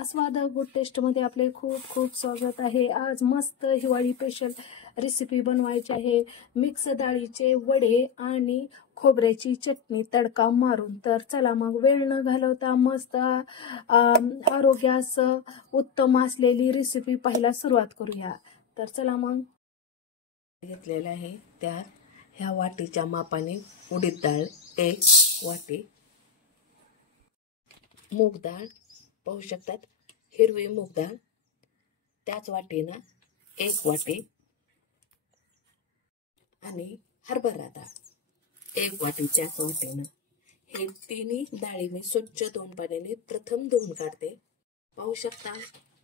आस्वाद गुड टेस्टमध्ये आपले खूप खूप स्वागत आहे। आज मस्त हिवाळी स्पेशल रेसिपी बनवायची आहे। मिक्स डाळीचे वडे आणि खोबऱ्याची चटणी तडका मारून। तर चला मग वेळ न घालवता मस्त आरोग्यास उत्तम असलेली रेसिपी पाहायला सुरुवात करूया। तर चला मग घेतलेला आहे त्या ह्या वाटीच्या मापाने उडीद डाळ 1 वाटी, मूग डाळ पाहू शकतात, हिरवी मूग डाळ त्याच वाटीनं 1 वाटी आणि हरभरा डाळ 1 वाटी त्याच वाटीनं। हे तिन्ही डाळी मी स्वच्छ 2 पाण्याने प्रथम धुवून काढते। पाहू शकता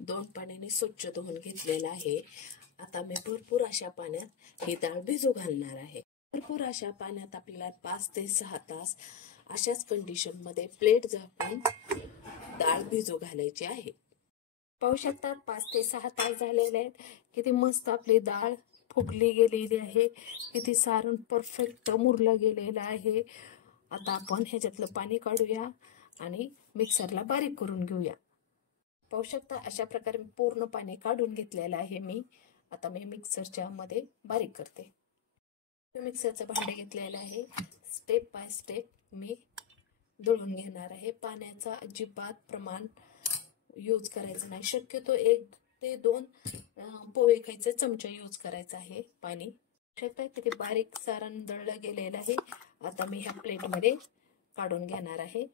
2 पाण्याने स्वच्छ धुवून घेतलेला आहे। आता मी भरपूर अशा पाण्यात ही डाळ भिजू घालणार आहे। भरपूर अशा पाण्यात आपल्याला 5 ते 6 तास अशाच कंडिशन मध्ये प्लेट झाकून डाळ भिजू घालायची आहे। पाहू शकता 5 ते 6 तास झालेले आहेत। किती मस्त आपली डाळ फुगली गेलेली आहे, किती सारण परफेक्ट मुरलं गेलेलं आहे। आता आपण ह्याच्यातलं पाणी काढूया आणि मिक्सरला बारीक करून घेऊया। पाहू शकता अशा प्रकारे पूर्ण पाणी काढून घेतलेलं आहे मी। आता मी मिक्सरच्या मध्ये बारीक करते। मिक्सरचं भांडे घेतलेलं आहे, स्टेप बाय स्टेप मी दळून घेणार आहे। पाण्याचा अजिबात प्रमाण यूज करायचं नाही, शक्यतो 1 ते 2 पोहे खायचे चमचा यूज करायचा आहे पाणी। शकता किती बारीक सारण दळलं गेलेलं आहे। आता मी ह्या प्लेट मध्ये काढून घेणार आहे।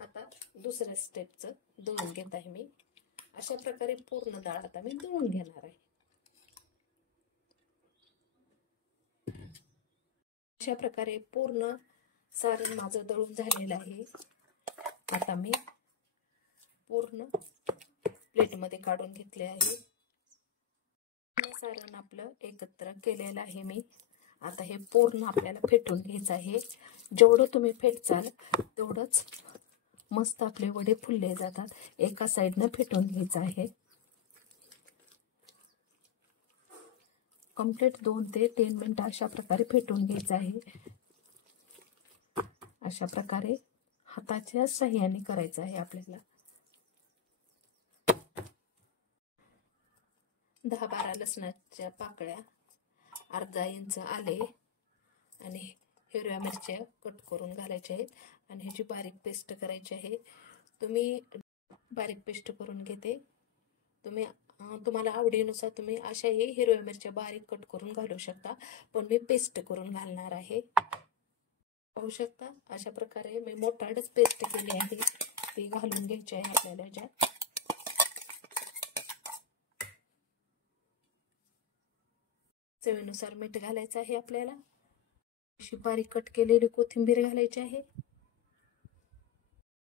आता दुसऱ्या स्टेपचं दळून घेत आहे मी। अशा प्रकारे पूर्ण डाळ आता मी दळून घेणार आहे। अशा प्रकारे पूर्ण सारण माझं दळून झालेलं आहे। आता मी पूर्ण प्लेट मध्ये काढून घेतले आहे। सारण आपलं एकत्र केलेलं आहे मी। आता हे पूर्ण आपल्याला फेटून घ्यायचं आहे। जेवढं तुम्ही फेटचाल तेवढंच मस्त आपले वडे फुलले जातात। एका साइडनं फेटून घ्यायचं आहे। कंप्लीट 2 ते 3 मिनिटं अशा प्रकारे फेटून घ्यायचं आहे। अशा प्रकारे हाताच्या सहाय्याने करायचं आहे आपल्याला। 10-12 लसणाच्या पाकळ्या, अर्धा इंच आले आणि हिरव्या मिरच्या कट करून घालायच्या आहेत आणि ह्याची बारीक पेस्ट करायची आहे। तुम्ही बारीक पेस्ट करून घेते, तुम्हाला आवडीनुसार तुम्ही अशाही हिरव्या मिरच्या बारीक कट करून घालू शकता, पण मी पेस्ट करून घालणार आहे। पाहू शकता अशा प्रकारे मी मोठाडच पेस्ट केली आहे, ती घालून घ्यायची आहे आपल्याला ह्याच्यात। चवीनुसार मीठ घालायचं आहे आपल्याला। अशी बारीक कट केलेली कोथिंबीर घालायची आहे।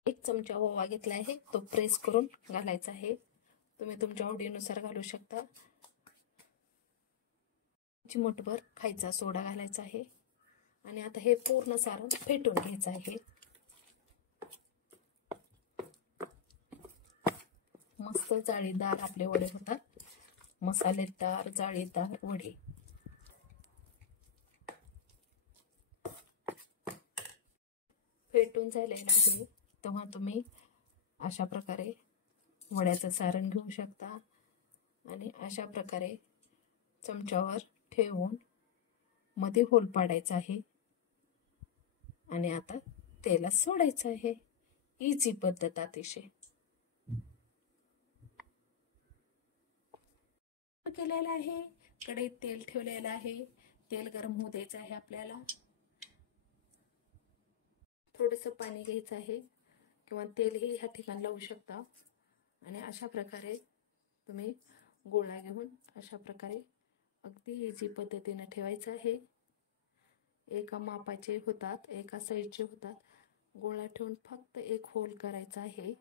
1 चमचा ओवा घेतला आहे, तो प्रेस करून घालायचा आहे। तुम्ही तुमच्या आवडीनुसार घालू शकता। चिमूटभर खायचा सोडा घालायचा आहे आणि आता हे पूर्ण सारण फेटून घ्यायचं आहे। मस्त जाळीदार आपले वडे होतात, मसालेदार जाळीदार वडे। फेटून झालेलं आहे तेव्हा तुम्ही अशा प्रकारे वड्याचं सारण घेऊ शकता आणि अशा प्रकारे चमच्यावर ठेवून मध्ये होल पाडायचा आहे आणि आता तेलात सोडायचं आहे। इझी पद्धत अतिशय। केलेलं आहे, कढईत तेल ठेवलेलं आहे, तेल गरम होऊ द्यायचं आहे आपल्याला। थोडंसं पाणी घ्यायचं आहे किंवा तेलही ह्या ठिकाणी लावू शकता आणि अशा प्रकारे तुम्ही गोळा घेऊन अशा प्रकारे अगदी इझी पद्धतीने ठेवायचं आहे। एका मापाचे होतात, एका साईजचे होतात। गोळा ठेवून फक्त एक होल करायचा आहे।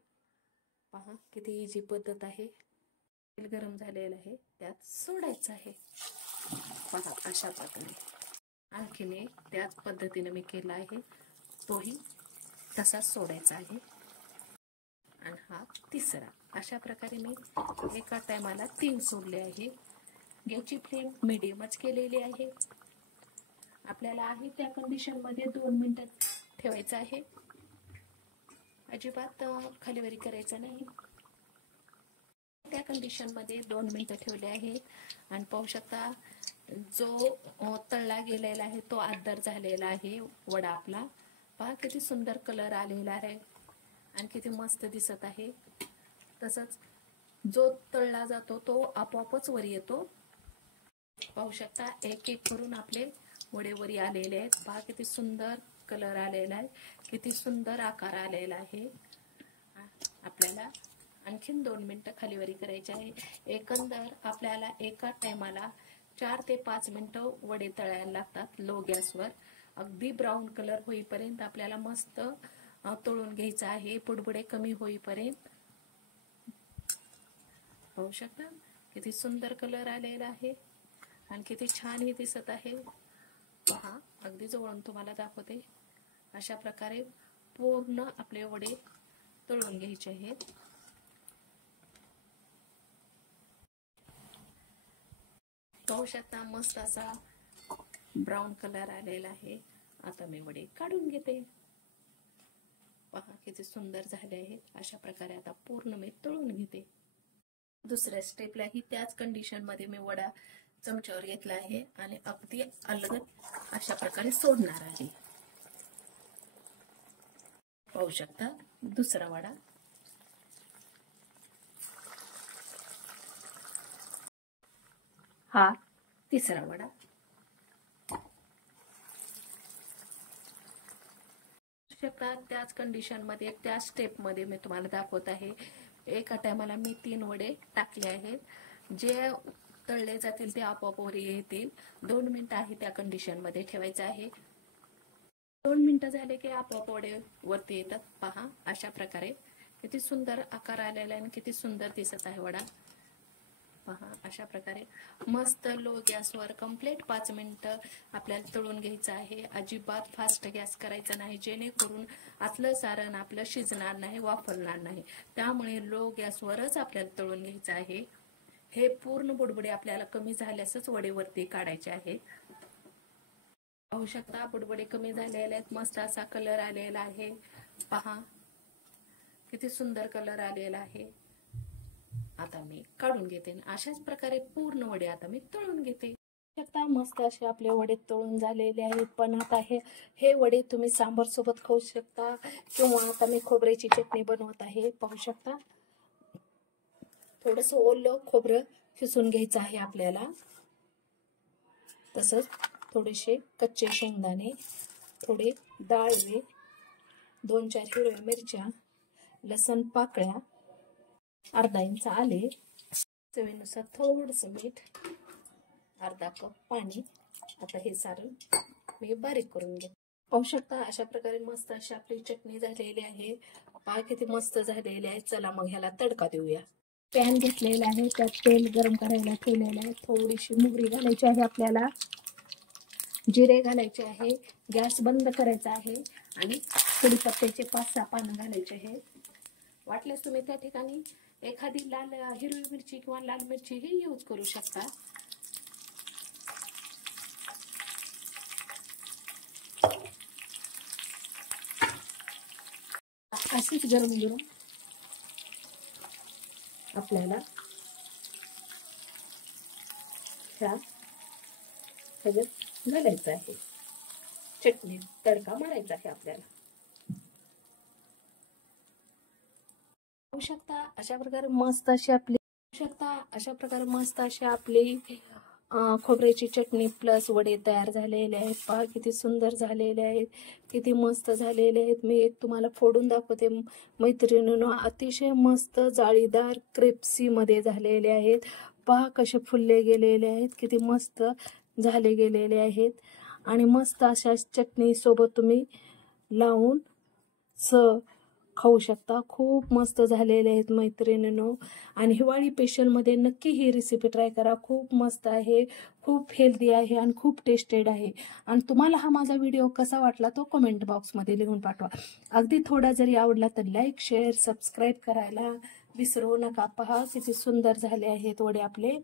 पहा किती इझी पद्धत आहे। तेल गरम झालेलं आहे, त्यात सोडायचं आहे। पहा अशा प्रकारे आणखीन एक त्याच पद्धतीने मी केला आहे, तोही तसाच सोडायचा आहे। आणि हा तिसरा। अशा प्रकारे मी एका टायमाला 3 सोडले आहे। गॅसची फ्लेम मीडियमच केलेली आहे। आपल्याला आहे त्या कंडिशन मध्ये 2 मिनिटं ठेवायचं आहे. अजिबात खालीवरी करायचं नाही. त्या कंडिशन मध्ये 2 मिनिटं ठेवले आहेत आणि पाहू शकता जो तळला गेलेला आहे तो आदर झालेला आहे वडा आपला. पहा किती सुंदर कलर आलेला आहे आणि किती मस्त दिसत आहे. तसंच जो तळला जातो तो आपोआपच वर येतो. पाहू शकता एक एक करून आपले वडे वरी आलेले आहेत. पहा किती सुंदर कलर आलेला आहे, किती सुंदर आकार आलेला आहे. आपल्याला आणखीन 2 मिनिटं खालीवरी करायचे आहे. एकंदर आपल्याला एका टायमाला 4 ते 5 मिनिटं वडे तळायला लागतात लो गॅसवर. अगदी ब्राऊन कलर होईपर्यंत आपल्याला मस्त तळून घ्यायचं आहे, बुडबुडे कमी होईपर्यंत. पाहू शकता किती सुंदर कलर आलेला आहे आणि किती छान हे दिसत आहे. पहा अगदी जवळून तुम्हाला दाखवते. अशा प्रकारे पूर्ण आपले वडे तळून घ्यायचे आहेत. पाहू शकता मस्त असा ब्राऊन कलर आलेला आहे. आता मी वडे काढून घेते. पहा किती सुंदर झाले आहेत. अशा प्रकारे आता पूर्ण मी तळून घेते. दुसऱ्या स्टेपला ही त्याच कंडिशन मध्ये मी वडा चमच्यावर घेतला आहे आणि अगदी अलगद अशा प्रकारे सोडणार आहे. पाहू शकता दुसरा वडा. हा तिसरा वडा. त्याच कंडिशन मध्ये त्याच स्टेप मध्ये मी तुम्हाला दाखवत आहे. एका टायमाला मी 3 वडे टाकले आहेत. जे तळले जातील ते आपोआप वर येतील. 2 मिनिटं आहे त्या कंडिशन मध्ये ठेवायचं आहे. 2 मिनिटं झाले की आपोआप वडे वरती येतात. पहा अशा प्रकारे किती सुंदर आकार आलेला आहे आणि किती सुंदर दिसत आहे वडा. पहा अशा प्रकारे मस्त लो गॅसवर कंप्लीट 5 मिनिटं आपल्याला तळून घ्यायचं आहे. अजिबात फास्ट गॅस करायचा नाही, जेणेकरून आतलं सारण आपलं शिजणार नाही, वाफरणार नाही. त्यामुळे लो गॅसवरच आपल्याला तळून घ्यायचं आहे. हे पूर्ण बुडबुडे आपल्याला कमी झाल्यासच वडे वरती काढायचे आहेत. पाहू शकता बुडबुडे कमी झालेले आहेत. मस्त असा कलर आलेला आहे. पहा किती सुंदर कलर आलेला आहे. आता मी काढून घेते. अशाच प्रकारे पूर्ण वडे आता मी तळून घेते. आता मस्त असे आपले वडे तळून झालेले आहेत. पण आता हे वडे तुम्ही सांबार सोबत खाऊ शकता किंवा आता मी खोबऱ्याची चटणी बनवत आहे. पाहू शकता थोडंसं ओलं खोबरं खिसून घ्यायचं आहे आपल्याला. तसंच थोडेसे कच्चे शेंगदाणे, थोडे डाळवे, 2-4 हिरव्या मिरच्या, लसण पाकळ्या, अर्धा इंच आले, चवीनुसार थोडंसं मीठ, अर्धा कप पाणी. आता हे सारण मी बारीक करून घेते. पाहू शकता अशा प्रकारे मस्त अशी आपली चटणी झालेली आहे. पहा किती मस्त झालेली आहे. चला मग ह्याला तडका देऊया. पॅन घेतलेला आहे, त्यात तेल गरम करायला ठेवलेलं आहे. थोडीशी मोहरी घालायची आहे आपल्याला, जिरे घालायचे आहे, गॅस बंद करायचा आहे आणि कढीपत्त्याचे 5-6 पानं घालायचे आहे. वाटल्यास तुम्ही त्या ठिकाणी एखादी लाल हिरवी मिरची किंवा लाल मिरची ही यूज करू शकता. अशीच गरम गरम आपल्याला ह्याच्यात घालायचं आहे. चटणी तडका मारायचा आहे आपल्याला. पाहू शकता अशा प्रकारे मस्त अशी आपली खोबऱ्याची चटणी प्लस वडे तयार झालेले आहेत. पहा किती सुंदर झालेले आहेत, किती मस्त झालेले आहेत. मी एक तुम्हाला फोडून दाखवते मैत्रिणींनो. अतिशय मस्त जाळीदार क्रिप्सी मध्ये झालेले आहेत. पहा कसे फुलले गेलेले आहेत, किती मस्त झाले गेलेले आहेत. आणि मस्त अशा चटणी सोबत तुम्ही लावून खाऊ शकता. खूप मस्त झालेले आहेत मैत्रिणींनो. आणि हिवाळी स्पेशल मध्ये नक्की ही रेसिपी ट्राय करा. खूप मस्त आहे, खूप हेल्दी आहे आणि खूप टेस्टेड आहे. आणि तुम्हाला हा माझा व्हिडिओ कसा वाटला तो कमेंट बॉक्समध्ये लिहून पाठवा. अगदी थोडा जरी आवडला तर लाईक, शेअर, सबस्क्राईब करायला विसरू नका. पहा किती सुंदर झाले आहेत वडे आपले.